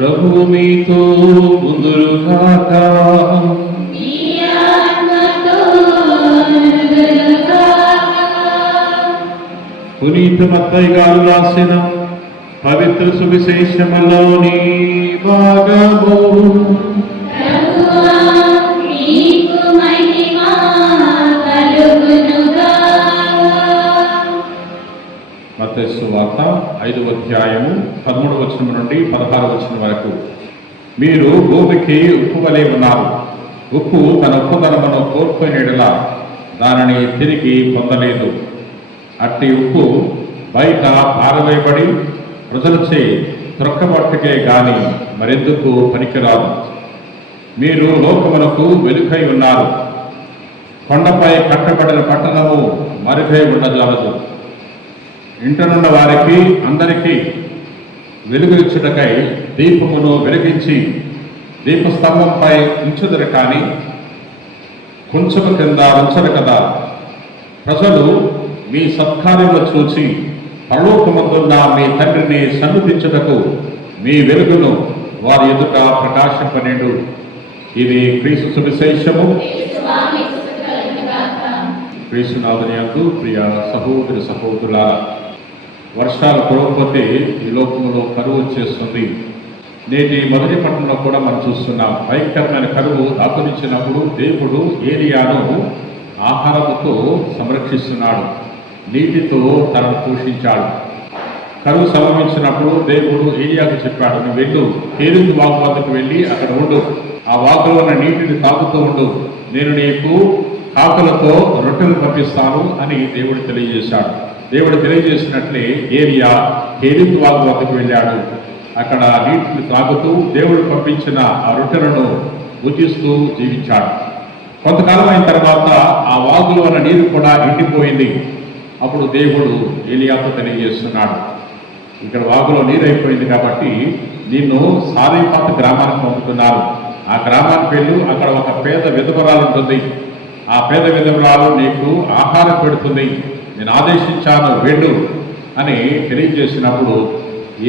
ప్రభువు మీతో ఉందురుగాక. పునీత మత్తయి గారు రాసిన పవిత్ర సువిశేషములోని భాగము. మత్తయి సువార్త 5వ అధ్యాయము 13వ వచనం నుండి 16వ వచనం వరకు. మీరు భూమికి ఉప్పు వలె ఉన్నారు. ఉప్పు తన ఉప్పుదనమును కోల్పోయినలా దానిని తిరిగి పొందలేదు. అట్టి ఉప్పు బయట పారవేయబడి ప్రజలచే త్రొక్కబట్టుకే గాని మరెందుకు పనికిరాదు. మీరు లోకమునకు వెలుగై ఉన్నారు. కొండపై కట్టబడిన పట్టణము మరుగై ఉండజాలదు. ఇంటనున్న వారికి అందరికీ వెలుగునిచ్చుటకై దీపమును వెలిగించి దీపస్తంభంపై ఉంచుదరు కానీ కొంచెము కింద ఉంచరు కదా. ప్రజలు మీ సత్కార్యములు చూచి పరలోకమందున్న మీ తండ్రిని సన్నుతించుటకు మీ వెలుగును వారి ఎదుట ప్రకాశింపనేడు. ఇది క్రీస్తు సువిశేషము. క్రీస్తునాథుని యందు ప్రియ సహోదరి సహోదరులారా, వర్షాలు కురవకపోతే ఈ లోకంలో కరువు వచ్చేస్తుంది. నేటి మొదటి పట్టణంలో కూడా మనం చూస్తున్నాం. భయంకరమైన కరువు దాపురించినప్పుడు దేవుడు ఏలియాను ఆహారముతో సంరక్షిస్తున్నాడు, నీటితో తనను పోషించాడు. కరువు సంభవించినప్పుడు దేవుడు ఏలియాకు చెప్పాడు, నువ్వు వెళ్ళు, కేరింది వాగు వద్దకు వెళ్ళి అక్కడ ఉండు, ఆ వాగులో ఉన్న నీటిని తాగుతూ ఉండు, నేను నీకు కాకులతో రొట్టెలు పంపిస్తాను అని దేవుడు తెలియజేశాడు. దేవుడు తెలియజేసినట్లే ఏలియా కేరింది వాగు వద్దకు వెళ్ళాడు. అక్కడ నీటిని తాగుతూ దేవుడు పంపించిన ఆ రొట్టెలను భుజిస్తూ జీవించాడు. కొంతకాలం అయిన తర్వాత ఆ వాగులో ఉన్న నీరు కూడా ఎండిపోయింది. అప్పుడు దేవుడు ఏలియాతో తెలియజేస్తున్నాడు, ఇక్కడ వాగులో నీరు అయిపోయింది కాబట్టి నిన్ను సారీపాత గ్రామానికి పంపుతున్నారు. ఆ గ్రామానికి వెళ్ళు, అక్కడ ఒక పేద విధవరాలు ఉంటుంది. ఆ పేద విధవరాలు నీకు ఆహారం పెడుతుంది, నేను ఆదేశించాను, వెళ్ళు అని తెలియజేసినప్పుడు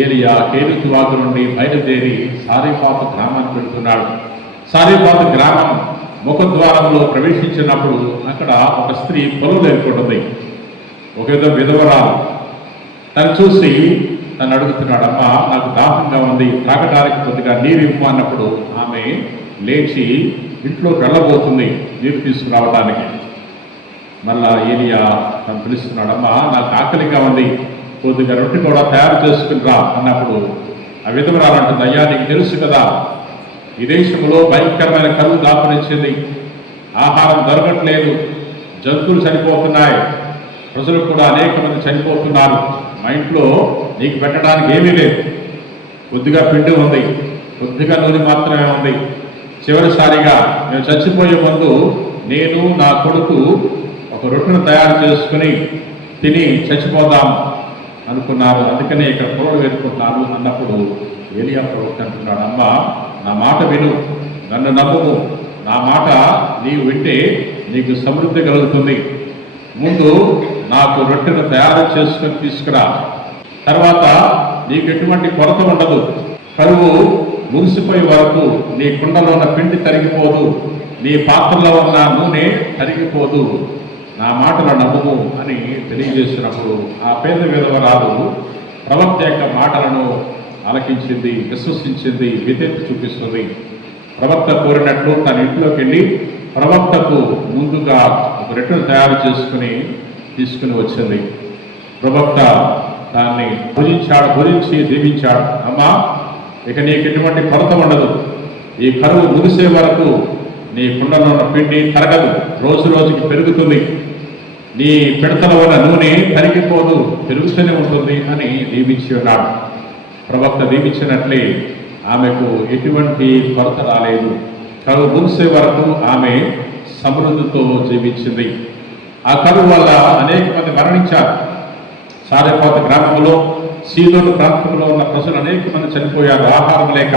ఏలియా కేరితు వాగు నుండి బయలుదేరి సారీపాత గ్రామానికి వెళ్తున్నాడు. సారీపాత గ్రామం ముఖద్వారంలో ప్రవేశించినప్పుడు అక్కడ ఒక స్త్రీ పొలం ఏర్పడుతుంది. ఒక విధవరాలు తను చూసి తను అడుగుతున్నాడు, అమ్మా నాకు దాహంగా ఉంది, తాగడానికి కొద్దిగా నీరు ఇవ్వు అన్నప్పుడు ఆమె లేచి ఇంట్లోకి వెళ్ళబోతుంది నీరు తీసుకురావడానికి. మళ్ళా ఏలియా తను పిలుస్తున్నాడు, అమ్మా నాకు ఆకలిగా ఉంది, కొద్దిగా రొట్టె కూడా తయారు చేసుకుని రా అన్నప్పుడు ఆ విధవరాలు అంటుంది, అయ్యా నీకు తెలుసు కదా ఈ దేశంలో భయంకరమైన కరువు దాపురించింది, ఆహారం దొరకట్లేదు, జంతువులు చనిపోతున్నాయి, ప్రజలు కూడా అనేక మంది చనిపోతున్నారు, మా ఇంట్లో నీకు పెట్టడానికి ఏమీ లేదు, కొద్దిగా పిండి ఉంది, కొద్దిగా నూనె మాత్రమే ఉంది, చివరిసారిగా మేము చచ్చిపోయే ముందు నేను నా కొడుకు ఒక రొట్టెను తయారు చేసుకుని తిని చచ్చిపోదాం అనుకున్నారు, అందుకనే ఇక్కడ పొలం వేసుకుంటున్నారు అన్నప్పుడు ఏలియా ప్రవక్త అంటున్నాడు, అమ్మ నా మాట విను, నన్ను నమ్ముము, నా మాట నీవు వింటే నీకు సమృద్ధి కలుగుతుంది, ముందు నాకు రొట్టెను తయారు చేసుకొని తీసుకురా, తర్వాత నీకు ఎటువంటి కొరత ఉండదు, కరువు ముగిసిపోయే వరకు నీ కుండలో ఉన్న పిండి తరిగిపోదు, నీ పాత్రలో ఉన్న నూనె తరిగిపోదు, నా మాటలు నమ్ముము అని తెలియజేసినప్పుడు ఆ పేద విధవరాలు ప్రవక్త యొక్క మాటలను ఆలకించింది, విశ్వసించింది, విధేయత చూపిస్తుంది. ప్రవక్త కోరినట్లు తన ఇంట్లోకి వెళ్ళి ప్రవక్తకు ముందుగా ఒక రొట్టెను తయారు చేసుకుని తీసుకుని వచ్చింది. ప్రవక్త దాన్ని భుజించి దీవించాడు. అమ్మా ఇక నీకు ఎటువంటి కొరత ఉండదు, ఈ కరువు ముగిసే వరకు నీ కుండలో ఉన్న పిండి తరగదు, రోజు రోజుకి పెరుగుతుంది, నీ పిడతల వల్ల నూనె తరిగిపోదు, పెరుగుతూనే ఉంటుంది అని దీవించి ఉన్నాడు. ప్రవక్త దీవించినట్లే ఆమెకు ఎటువంటి కొరత రాలేదు. కరువు ముగిసే వరకు ఆమె సమృద్ధితో జీవించింది. ఆ కరువు వల్ల అనేక మంది మరణించారు. సారెపాత గ్రామంలో సీదోను ప్రాంతంలో ఉన్న ప్రజలు అనేక మంది చనిపోయారు, ఆహారం లేక.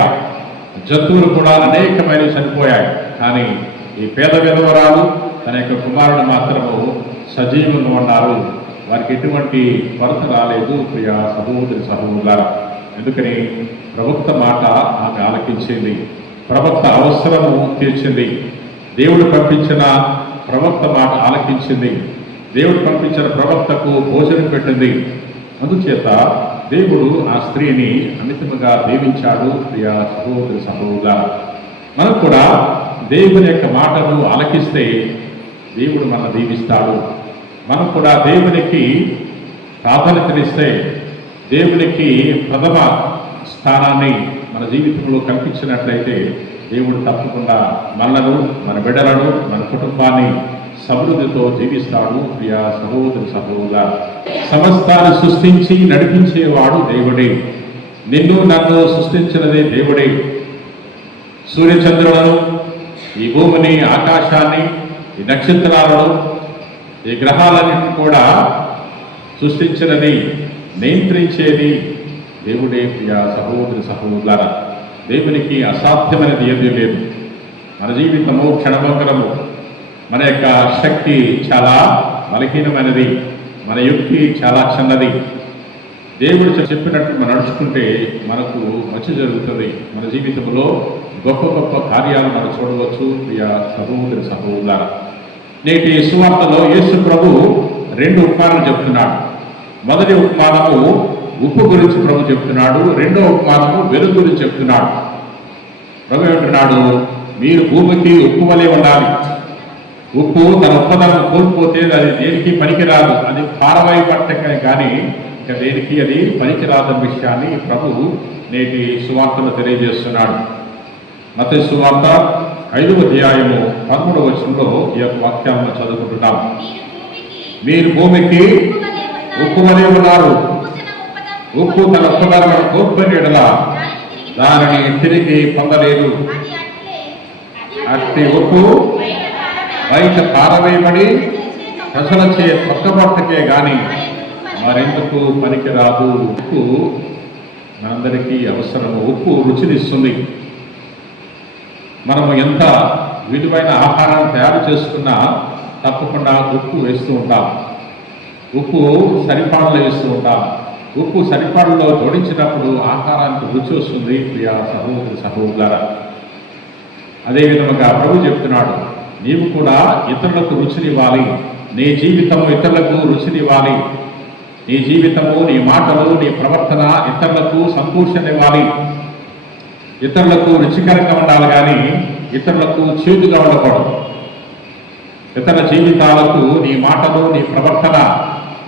జంతువులు కూడా అనేకమైన చనిపోయాయి. కానీ ఈ పేద విధవరాలు తన యొక్క కుమారుడు మాత్రము సజీవంగా ఉన్నారు, వారికి ఎటువంటి కొరత రాలేదు. ప్రియ సహోదరి సహోదరులారా, ఎందుకని ప్రవక్త మాట ఆమె ఆలకించింది. ప్రవక్త అవసరము తీర్చింది. దేవుడు పంపించిన ప్రవక్త మాట ఆలకించింది. దేవుడు పంపించిన ప్రవక్తకు భోజనం పెట్టింది. అందుచేత దేవుడు ఆ స్త్రీని అమితముగా దీవించాడు. ప్రియ సహోదరి సహోదరులారా, మనం కూడా దేవుని యొక్క మాటను ఆలకిస్తే దేవుడు మన దీవిస్తాడు. మనం కూడా దేవునికి ప్రాధాన్యతనిస్తే, దేవునికి ప్రథమ స్థానాన్ని మన జీవితంలో కల్పించినట్లయితే దేవుడు తప్పకుండా మనలను, మన బిడ్డలను, మన కుటుంబాన్ని సమృద్ధితో జీవిస్తాడు. ప్రియ సహోదరి సహోదరులారా, సమస్తాన్ని సృష్టించి నడిపించేవాడు దేవుడే. నిన్ను నన్ను సృష్టించినదే దేవుడే. సూర్యచంద్రులను, ఈ భూమిని, ఆకాశాన్ని, ఈ నక్షత్రాలను, ఈ గ్రహాలన్నింటినీ కూడా సృష్టించినది, నియంత్రించేది దేవుడే. ప్రియ సహోదరి సహోదరులారా, దేవునికి అసాధ్యమైనది ఏదీ లేదు. మన జీవితము క్షణభంగరము. మన యొక్క శక్తి చాలా బలహీనమైనది. మన యుక్తి చాలా చిన్నది. దేవుడు చెప్పినట్టు మనం నడుచుకుంటే మనకు మంచి జరుగుతుంది. మన జీవితంలో గొప్ప గొప్ప కార్యాలు మనం చూడవచ్చు. ప్రియ సహోదరి సహోదరులారా, నేటి సువార్తలో యేసు ప్రభు 2 ఉపమానాలు చెప్తున్నాడు. మొదటి ఉపమానము ఉప్పు గురించి ప్రభు చెప్తున్నాడు. రెండో ఉపమానము వెలుగు గురించి చెప్తున్నాడు. ప్రభు ఏమంటున్నాడు, మీరు భూమికి ఉప్పు వలె ఉండాలి. ఉప్పు తన ఉప్పదనం కోల్పోతే అది దేనికి పనికిరాదు. అది పారవాయి పట్టకే కానీ ఇంకా దేనికి అది పనికిరాదన్న విషయాన్ని ప్రభు నేటి సువార్తను తెలియజేస్తున్నాడు. మత్తయి సువార్త 5వ అధ్యాయము 13వ వచనంలో ఈ యొక్క వాక్యాలను చదువుకుంటున్నాం. మీరు భూమికి ఉప్పు వలె ఉన్నారు. ఉప్పు తన ఉప్పదనం కోల్పోయిన యెడల దానిని తిరిగి పొందలేదు. అట్టి ఉప్పు బయట పారవేయబడి ప్రజలచే పక్కబట్టకే గాని మరెందుకు పనికిరాదు. ఉప్పు మనందరికీ అవసరము. ఉప్పు రుచినిస్తుంది. మనము ఎంత విలువైన ఆహారాన్ని తయారు చేసుకున్నా తప్పకుండా ఉప్పు వేస్తూ ఉంటాం. ఉప్పు సరిపాడులో వేస్తూ ఉంటాం. ఉప్పు సరిపాడులో జోడించినప్పుడు ఆహారానికి రుచి వస్తుంది. ప్రియ సహోదరి సహోదరులారా, అదేవిధంగా ప్రభు చెప్తున్నాడు, నీవు కూడా ఇతరులకు రుచినివ్వాలి. నీ జీవితము ఇతరులకు రుచినివ్వాలి. నీ జీవితము, నీ మాటలు, నీ ప్రవర్తన ఇతరులకు సంతోషాన్నివ్వాలి. ఇతరులకు రుచికరంగా ఉండాలి కానీ ఇతరులకు చేదుగా ఉండకూడదు. ఇతర జీవితాలకు నీ మాటలు, నీ ప్రవర్తన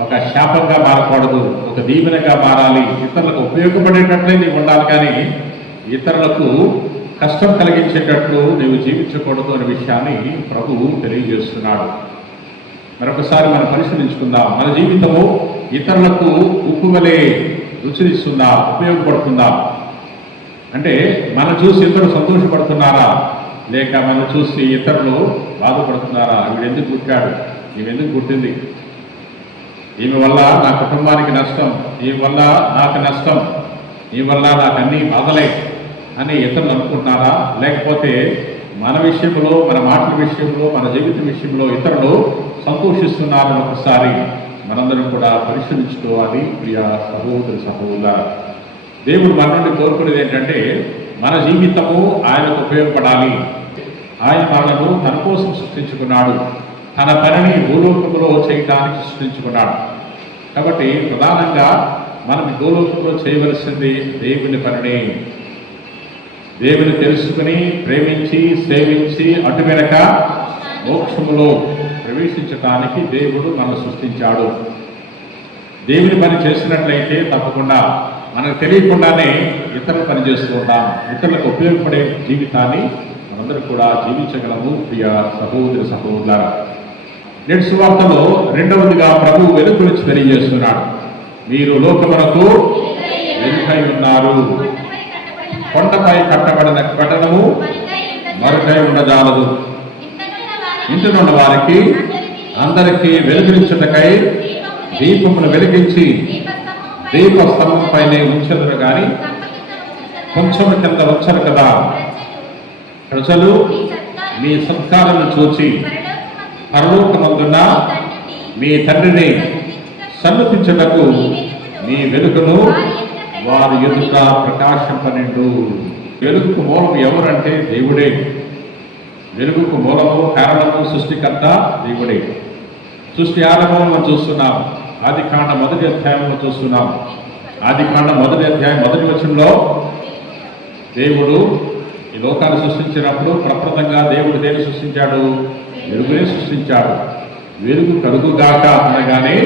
ఒక శాపంగా మారకూడదు, ఒక దీవెనగా మారాలి. ఇతరులకు ఉపయోగపడేటట్లే నీవు ఉండాలి కానీ ఇతరులకు కష్టం కలిగించేటట్లు నీవు జీవించకూడదు అనే విషయాన్ని ప్రభు తెలియజేస్తున్నాడు. మరొకసారి మనం పరిశీలించుకుందాం. మన జీవితము ఇతరులకు ఉప్పు వలె రుచినిస్తుందా, ఉపయోగపడుతుందా? అంటే మనం చూసి ఇతరులు సంతోషపడుతున్నారా, లేక మనం చూసి ఇతరులు బాధపడుతున్నారా? వీడెందుకు పుట్టాడు, ఈమె పుట్టింది, ఈమె వల్ల నా కుటుంబానికి నష్టం, ఈమె వల్ల నాకు నష్టం, ఈమె వల్ల నాకు అన్ని బాధలే అని ఇతరులు అనుకుంటున్నారా? లేకపోతే మన విషయంలో, మన మాటల విషయంలో, మన జీవితం విషయంలో ఇతరులు సంతోషిస్తున్నారని ఒకసారి మనందరం కూడా పరిశీలించుకోవాలి. ప్రియ సహోదరి సహోదరులారా, దేవుడు మన నుండి కోరుకునేది ఏంటంటే మన జీవితము ఆయనకు ఉపయోగపడాలి. ఆయన మనలను తన కోసం సృష్టించుకున్నాడు. తన పనిని భూలోకంలో చేయడానికి సృష్టించుకున్నాడు. కాబట్టి ప్రధానంగా మనం భూలోకంలో చేయవలసింది దేవుని పనిని. దేవుని తెలుసుకుని, ప్రేమించి, సేవించి అటు వెనక మోక్షములో ప్రవేశించడానికి దేవుడు మనల్ని సృష్టించాడు. దేవుని పని చేసినట్లయితే తప్పకుండా మనకు తెలియకుండానే ఇతరులు పని చేస్తూ ఉంటాం. ఇతరులకు ఉపయోగపడే జీవితాన్ని మనందరూ కూడా జీవించగలము. ప్రియ సహోదరి సహోదరులారా, నేటి సువార్తలో రెండవదిగా ప్రభు వెలుగు గురించి తెలియజేస్తున్నాడు. మీరు లోకమునకు వెలుగై ఉన్నారు. కొండపై కట్టబడిన పట్టణము మరుగై ఉండజాలదు. ఇంటినున్న వారికి అందరికీ వెలుగునిచ్చుటకై దీపమును వెలిగించి దీపస్తంభంపైనే ఉంచెదరు గాని కొంచెం కింద వచ్చరు కదా. ప్రజలు మీ సత్కారాలను చూచి పరలోకమందున్న మీ తండ్రిని సన్నుతించుటకు మీ వెలుగును వారి ఎదుట ప్రకాశింపనిండు. వెలుగుకు మూలం ఎవరంటే దేవుడే. వెలుగుకు మూలము, కారణము, సృష్టికర్త దేవుడే. సృష్టి ఆరంభం మనం చూస్తున్నాం. ఆదికాండ 1వ అధ్యాయంలో చూస్తున్నాం. ఆదికాండ 1వ అధ్యాయం 1వ వచనంలో దేవుడు ఈ లోకాన్ని సృష్టించినప్పుడు ప్రప్రథంగా దేవుడు దేన్ని సృష్టించాడు? వెలుగునే సృష్టించాడు. వెలుగు కలుగుగాక అనగానే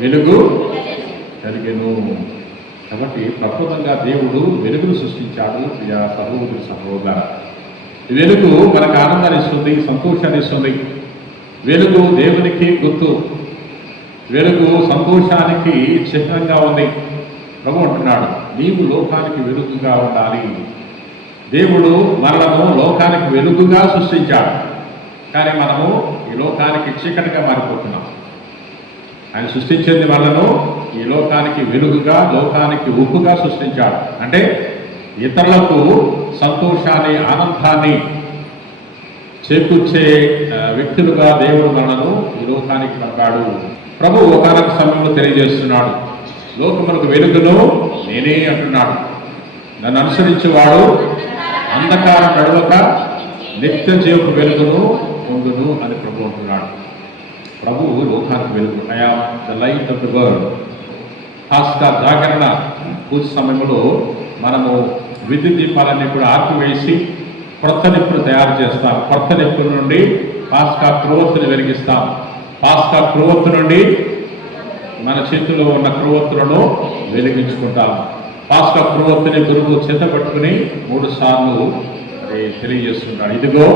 వెలుగు కలిగెను. కాబట్టి ప్రప్రథంగా దేవుడు వెలుగును సృష్టించాడు. ప్రియ సహోదరి సహోదర, వెలుగు మనకు ఆనందాన్ని ఇస్తుంది, సంతోషాన్ని ఇస్తుంది. వెలుగు దేవునికి గుర్తు. వెలుగు సంతోషానికి చిహ్నంగా ఉంది. ప్రభు అంటున్నాడు, నీవు లోకానికి వెలుగుగా ఉండాలి. దేవుడు మనలను లోకానికి వెలుగుగా సృష్టించాడు. కానీ మనము ఈ లోకానికి చీకటిగా మారిపోతున్నాం. ఆయన సృష్టించింది మనను ఈ లోకానికి వెలుగుగా, లోకానికి ఉప్పుగా సృష్టించాడు. అంటే ఇతరులకు సంతోషాన్ని, ఆనందాన్ని చేకూర్చే వ్యక్తులుగా దేవుడు మనను ఈ లోకానికి పంపాడు. ప్రభు ఒకనొక సమయంలో తెలియజేస్తున్నాడు, లోకమునకు వెలుగును నేనే అంటున్నాడు. నన్ను అనుసరించేవాడు అంధకారం నడవక నిత్య జీవపు వెలుగును పొందును అని ప్రభు అంటున్నాడు. ప్రభు లోకానికి వెలుగు. I am the light of the world. కాస్త జాగరణ పూజ సమయంలో మనము విద్యుత్ దీపాలన్నీ కూడా ఆర్పివేసి క్రొత్త నిప్పులు తయారు చేస్తాం. క్రొత్త నిప్పుల నుండి పాస్కా క్రొవ్వొత్తుని వెలిగిస్తాం. పాస్కా క్రొవ్వొత్తు నుండి మన చేతిలో ఉన్న క్రొవ్వొత్తులను వెలిగించుకుంటాం. పాస్కా క్రొవ్వొత్తుని గురువు చేత పట్టుకుని 3 సార్లు తెలియజేస్తున్నాడు, ఇదిగో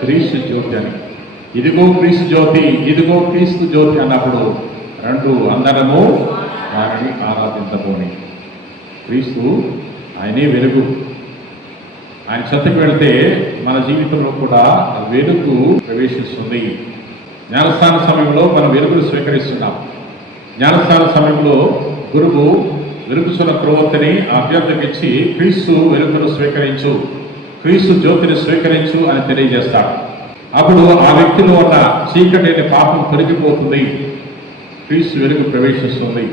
క్రీస్తు జ్యోతి అని. ఇదిగో క్రీస్తు జ్యోతి, ఇదిగో క్రీస్తు జ్యోతి అన్నప్పుడు అందరము వారిని ఆరాధించబోని. క్రీస్తు ఆయనే వెలుగు. ఆయన చెత్తకు వెళితే మన జీవితంలో కూడా వెలుగు ప్రవేశిస్తుంది. జ్ఞానస్థాన సమయంలో మనం వెలుగును స్వీకరిస్తున్నాం. జ్ఞానస్థాన సమయంలో గురువు వెలుగుచున్న క్రొవ్వొత్తుని అభ్యర్థించి క్రీస్తు వెలుగును స్వీకరించు, క్రీస్తు జ్యోతిని స్వీకరించు అని తెలియజేస్తాడు. అప్పుడు ఆ వ్యక్తిలో ఉన్న చీకటి పాపం తొలగిపోతుంది, క్రీస్తు వెలుగు ప్రవేశిస్తుంది.